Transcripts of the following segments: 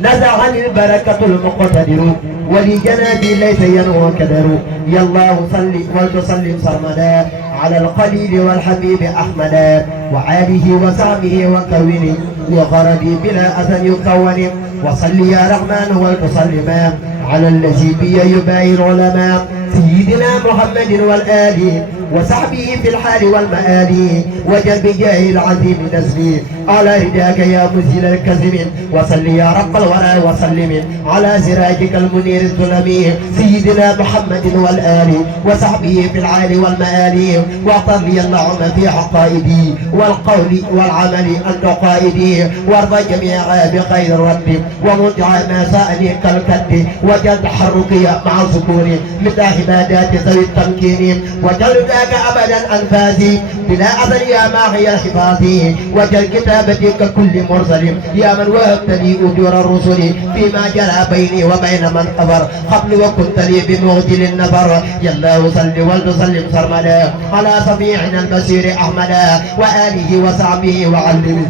نزعني البركة المقتدر ولجنابي ليس ينوى كدر. يا الله صل وتسلم سرمدا على القليل والحبيب أحمدا وآله وصحبه وكونه وغردي بلا أذى يكون. وصل يا رحمن وتسلما على الذي بي يباهي العلماء سيدنا محمد والآل وصحبه في الحال والمآل وجل بجاه العظيم نزلي على رداك يا مزيل الكذب. وصل يا رب الورى وسلم على سراجك المنير الظلمي سيدنا محمد والآل وصحبه في العال والمآل. واعطر لي اللهم في عقائدي والقول والعمل أنت قائدي وارضى جميعا بخير الرد ومتع ما سأني كالكد وجل تحركي مع سكوني مثل عبادات ذوي التمكين وجل ذاك أبدا أنفاسي بلا أذن يا ماحي الحفاظي وجل كتابتي ككل مرسل يا من وهبت لي أجور الرسل فيما جرى بيني وبين من كفر قبل وكنت لي بمغجل النفر. يا الله صل وسلم سرمدا على صفيعنا البشير أحمدا وآله وصحبه وعلمه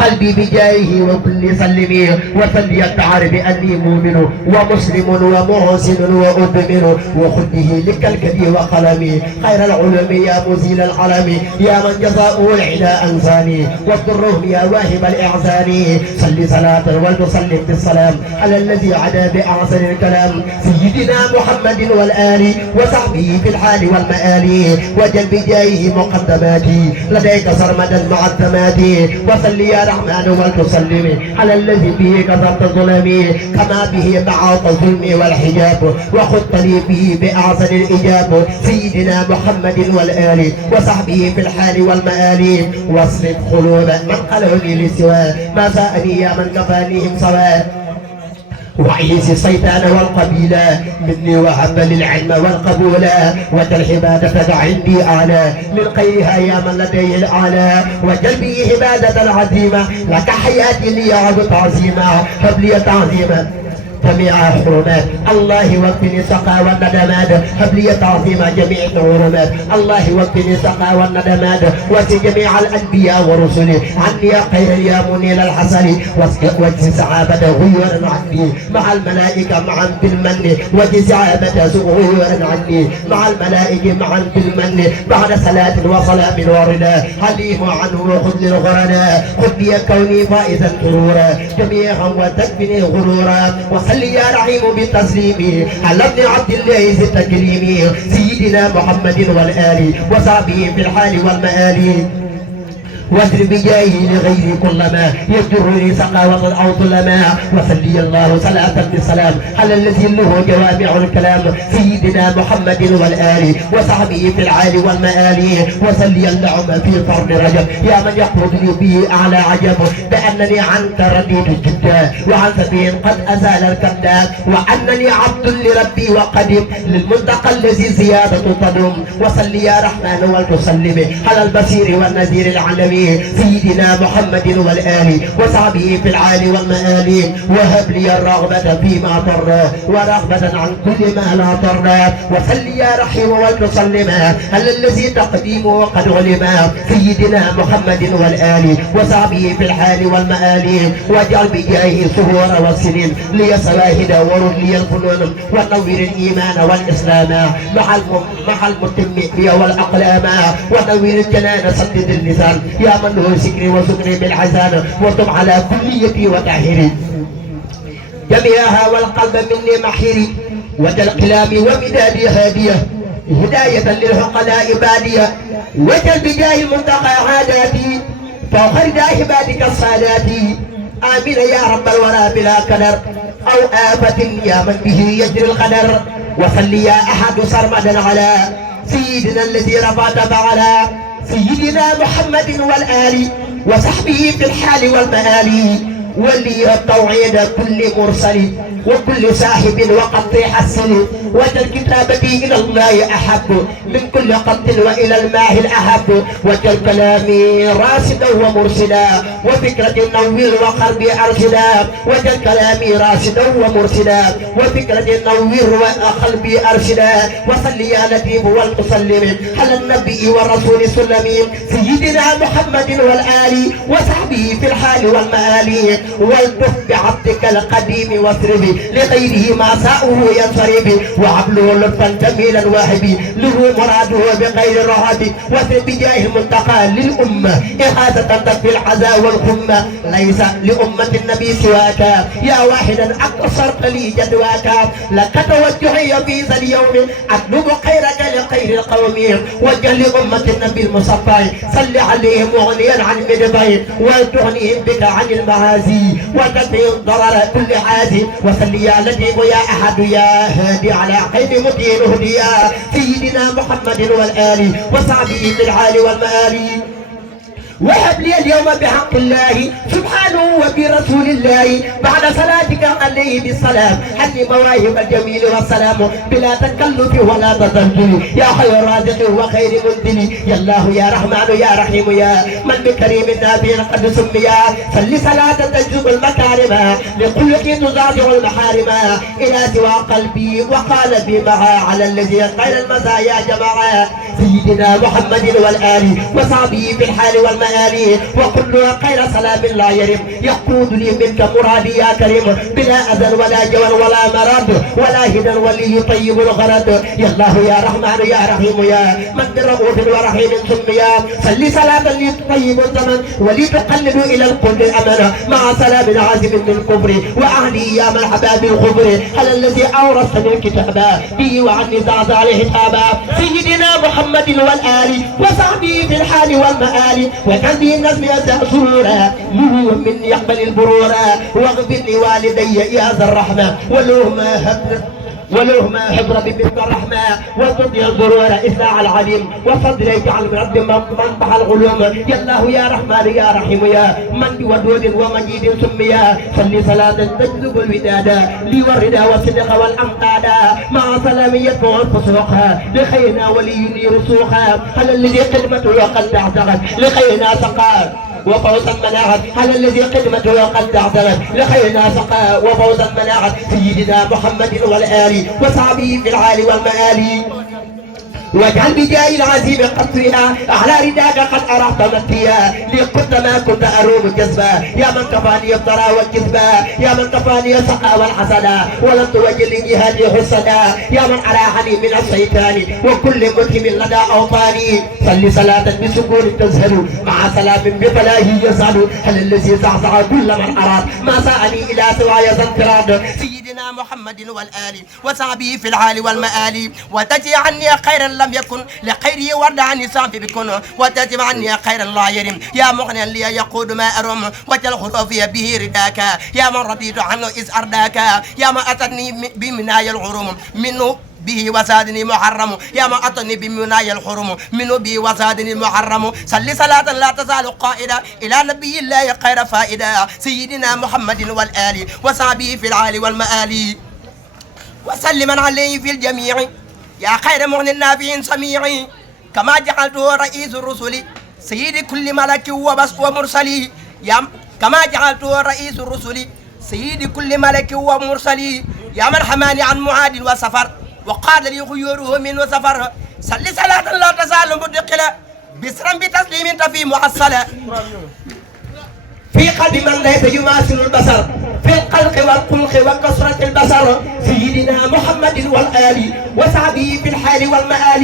قلبي بجاهه وكل سلمي وفلي التعار بأني مؤمن ومسلم ومحسن وأؤمن وخده لك الكدي وقلمي خير العلوم يا مزيل العلم يا من جزاؤه العدا أنساني واضره يا واهب الإحسان. صل صلاة وتسلم بالسلام على الذي عدا بأحسن الكلام سيدنا محمد والآل وصحبه في الحال والمآل وجل بجاهه مقدماتي لديك سرمدا مع الثمات. وصل يا الرحمن وتسلم على الذي به كثرت ظلمي كما به بعض الظلم والحجاب وخط لي به بأحسن الإجاب سيدنا محمد والآل وصحبه في الحال والمآل. واصرف قلوب من قالوا لي لسواه ما ساءني يا من كفانيهم سواء وعيس الشيطان والقبيلة مني وهب للعلم والقبول وجل عبادة عندي أعلى من غيرها يا من لديه الأعلى وجل بي عبادة عظيمة لك حياتي لي عبد تعظيما هب لي تعظيما جميع حرمات الله وكفني سقى والندمات هب لي تعظيم جميع الحرمات الله وكفني سقى والندمات وسي جميع الانبياء ورسله عني يا خير يا منيل الحسن وجه سعابة غيورا عني مع الملائكة معا بالمن وجه سعابة غيورا عني مع الملائكة معا بالمن بعد صلاة وسلام وردا حليم عنه وخذ للغرنا خذ لي كوني فائزا سرورا جميعا وتكفني غرورا. وصل يا رحيم بالتسليم على ابن عبد الله ذي التكريم سيدنا محمد والآل وصحبه في الحال والمآل واضرب بجاهه لغيري كل ما يجرني سقاوة أو ظلما. وصلي الله صلاة بالسلام على الذي له جوامع الكلام سيدنا محمد والآل وصحبه في العال والمآل. وصلي اللهم في فرد رجب يا من يقرب لي به أعلى عجب بأنني عنك رديت جدا وعن سبيل قد أزال الكبدا وأنني عبد لربي وقدم للمنتقى الذي زيادة تضم. وصلي يا رحمن وتسلم على البصير والنذير العلمي سيدنا محمد والآل وصحبه في العال والمآل. وهب لي الرغبة فيما ضر ورغبة عن كل ما لا ضر. وصل يا رحيم وتسلم على الذي تقديمه قد علم سيدنا محمد والآل وصحبه في الحال والمآل. واجعل بجاهه سهور والسنين لي سواهد ورد لي الفنون ونور الإيمان والإسلام مع المتم والأقلام ونور الجنان سدد اللسان يا من له سكري وسكري بالحسان وتب على كليتي وتحيري جميعها والقلب مني محيري وجل كلامي ومدادي هادية هداية للعقلاء بادية وجل بجاه المنتقى عاداتي فوق رداء عبادك الصادات. آمين يا رب الورى بلا قدر أو آفة يا من به يجري القدر. وصل يا أحد سرمدا على سيدنا الذي رفعت فعلا سيدنا محمد والآل وصحبه في الحال والمآل. ولي التوعيد كل مرسل وكل صاحب وقد حسن وجل كتابتي إلى الله أحب من كل قط وإلى الماء الأحب. وجل كلامي راسدا ومرسدا وفكرة نوير وقلبي أرشدا. وجل كلامي راسدا ومرسدا وفكرة نوير وقلبي أرشدا. وصل يا لطيف والمسلم على النبي والرسول السلمين سيدنا محمد والآل وصحبه في الحال والمآل. والتف بعبدك القديم واصرف لغيره ما ساؤه ينصرف وعبله لطفا جميلا واهبي له مراده بغير رهب واصرف بجاه المنتقى للأمة إغاثة تكفي الحزا والغمة ليس لأمة النبي سواك يا واحدا أقصرت لي جدواك لك توجهي في ذا اليوم أطلب خيرك لخير القوم وجه لأمة النبي المصطفى صل عليهم مغنيا عن مدبي وتغنيهم بك عن المعازي وتدفع ضرر كل عازي وصل يا لطيف يا أحد يا هادي على خير مدين هديا سيدنا محمد والآل وصحبه بالعالي والمآل وهب لي اليوم بحق الله سبحانه وبرسول الله بعد صلاتك عليه بالسلام حني مواهب الجميل والسلام بلا تكلف ولا تزلزل يا خير رازق وخير منزل يا الله يا رحمن يا رحيم يا من بكريم نافع قد سمي صل صلاة تجذب المكارم لخلق تزادع المحارم إلى سوى قلبي وقالبي معا على الذي خير المزايا جمعا سيدنا محمد والآل وصحبه في الحال والمآل وكل خير سلام لا يرم يقود لي منك مرادي يا كريم بلا أذى ولا جوى ولا مرض ولا هدى ولي طيب الغرض يا الله يا رحمن يا رحيم يا من برؤوف ورحيم سميا صل صلاة لطيب الزمن ولتقلد إلى القلب أمنا مع سلام عازم من الكفر وأهلي يا مرحبا بالخبر على الذي أورثني الكتاب به وعني زعزع الهتابا سيدنا محمد والآل وصحبه في الحال والمآل وكان به الناس يزع سرورا من يقبل البرورا واغفر لوالدي يا ذا الرحمة ولو ما هب ربي مثل الرحمة وتضي الضرور إسلاع العليم وفضل يجعل رب منبح الغلوم يا الله يا رحمن يا رحيم يا من بودود ومجيد سميا صل صلاة تجذب الوداد لي والردى والصدق والأمطاد مع سلام يدفع الفسوق لخيرنا ولي رسوخا على الذي قدمته وقد تعتقد لخيرنا سقى وفوزا مناعت على الذي قدمته وقد تعتمد لخيرنا سقى وفوزا مناعت سيدنا محمد والآل وصحبه في العال والمآل واجعل بجاه العزيم قصرها على رداك قد أرحت مكيا لقد ما كنت أروم جذبا يا من كفاني الضرى والكذبا يا من كفاني السقى والحسنا ولم توجل جهادي حسنا يا من أراحني من الشيطان وكل متهم لدى أوطاني صل صلاة بسكون تزهد مع سلام بفلاهي يسعد هل الذي صعصع كل من أراد ما سأني إلى سواي زنفراد سيدنا محمد والآل وصحبه في العال والمآل وتجي عني خيرا لم يكن لخيري ورد عني صافي بكن وتجب عني خيرا لا يرم يا مغنيا لي يقود ما أرم وجل خطوفي به رداك يا من رضيت عنه إذ أرداك يا من أتتني بمنايا الغرم منه به وزادني محرم يا ما أطني بمنايا الحرم منه به وزادني محرم صل صلاة لا تزال قائدة إلى نبي الله خير فائدة سيدنا محمد والآل وصحبه في العال والمآل وسلما عليه في الجميع يا خير مغن نافع سميع كما جعلته رئيس الرسل سيد كل ملك ومرسلي كما جعلته رئيس الرسل سيد كل ملك ومرسلي يا من حماني عن معاد وسفر وقال لي خيوره من وسفر صل صلاة لا تزال مدخلة بسرا بتسليم تفي معصلة في قلب من ليس يماثل البصر في القلق والخلق وكسرة البصر سيدنا محمد والآل وصحبه في الحال والمآل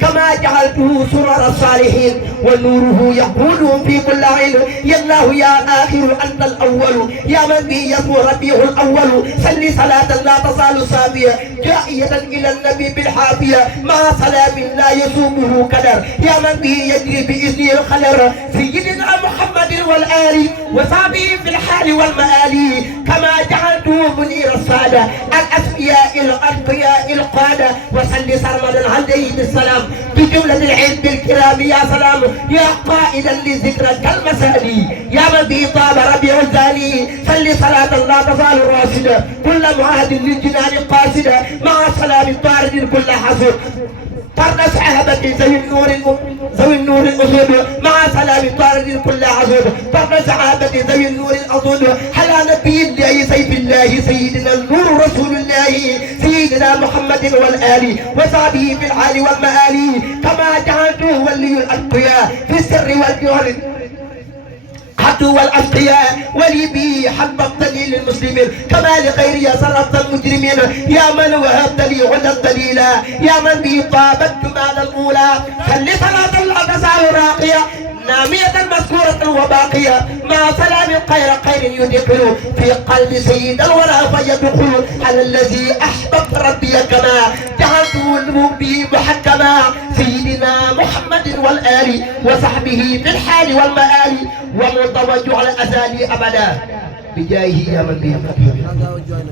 كما جعلته سرر الصالحين ونوره يقول في كل عين يا الله يا آخر أنت الأول يا من به يسمو ربيع الأول صل صلاة لا تزال صافية جائية إلى النبي بالحافية مع سلام لا يسومه كدر يا من به يجري بإذن الخلر سيدنا محمد والآل وصحبه في الحال والمآل كما جعلته منير السادة الأسمياء الأتقياء القادة وصل سرمدا عليه بالسلام بجملة العلم الكرام يا سلام يا قائدا لذكرك المسالي يا من به طاب ربيع الزاني صل صلاة لا تزال راشدة كل معاد للجنان قاصدة مع سلام طارد كل حسد طرد صحابتي ذوي النور الأسود مع سلام طارد كل عزود طرد صحابتي ذوي النور الأسود على نبي الله سيف الله سيدنا النور رسول الله سيدنا محمد والآل وصحبه في الحال والمآل كما جعلته ولي الأتقياء في السر والجهر عدو الأتقياء ولي بي حببتني للمسلمين كما لغيري صرفت المجرمين يا من وهبت لي عدا الدليلا يا من بي طابت جمال الأولى خلي صلاة لا تزال راقية نامية مذكورة وباقية مع سلام خير يدخل في قلب سيد الورى فيدخل على الذي أحببت ربي كما جعلته به محكما سيدنا محمد والآل وصحبه في الحال والمآل ومتوجه على الأزالي أبدا بجاهه يا من به قد